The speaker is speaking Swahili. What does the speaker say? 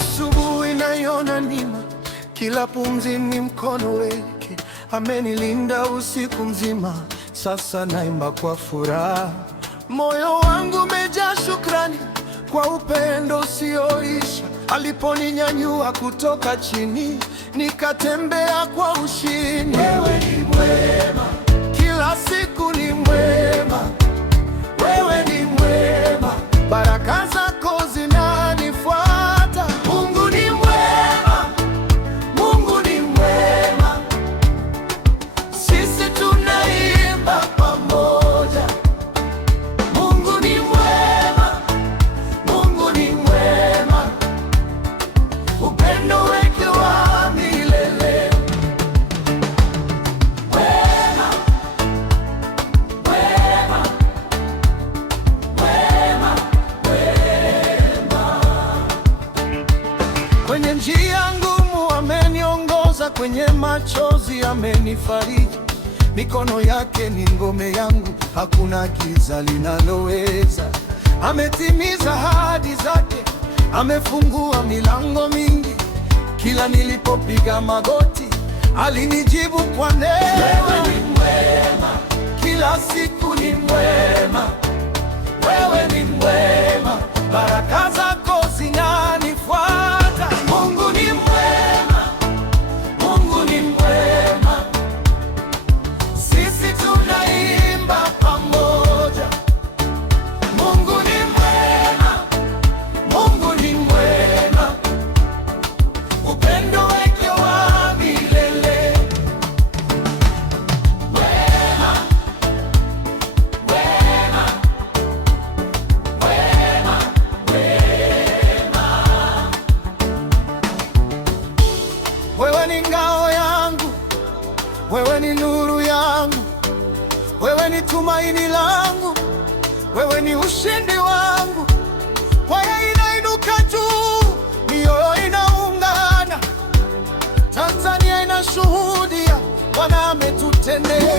Asubuhi naiona nima, kila pumzi ni mkono wake. Amenilinda usiku mzima, sasa naimba kwa furaha. Moyo wangu umejaa shukrani kwa upendo usioisha. Aliponinyanyua kutoka chini, nikatembea kwa ushindi. Wewe ni mwema, kila siku ni mwema. Wewe ni mwema, baraka zako zinanifuata. Mungu ni mwema, Mungu ni mwema. Sisi tunaimba pamoja. Mungu ni mwema, Mungu ni mwema. Upendo wake wa milele. Wema, wema, wema, wema. Kwenye njia ngumu ameniongoza, kwenye machozi amenifariji. Mikono yake ni ngome yangu, hakuna giza linaloweza. Ametimiza ahadi zake, amefungua milango mingi. Kila nilipopiga magoti, alinijibu kwa neema. Wewe ni mwema, kila siku ni mwema. Wewe ni mwema, baraka zako zinanifuata. Mungu ni mwema, Mungu ni mwema. Sisi tunaimba pamoja. Mungu ni mwema, Mungu ni mwema. Upendo wake wa milele. Wema, wema, wema, wema. Wewe ni ngao yangu, wewe ni nuru yangu, wewe ni tumaini langu, wewe ni ushindi wangu. Kwaya inainuka juu, mioyo inaungana, Tanzania inashuhudia Bwana ametutendea.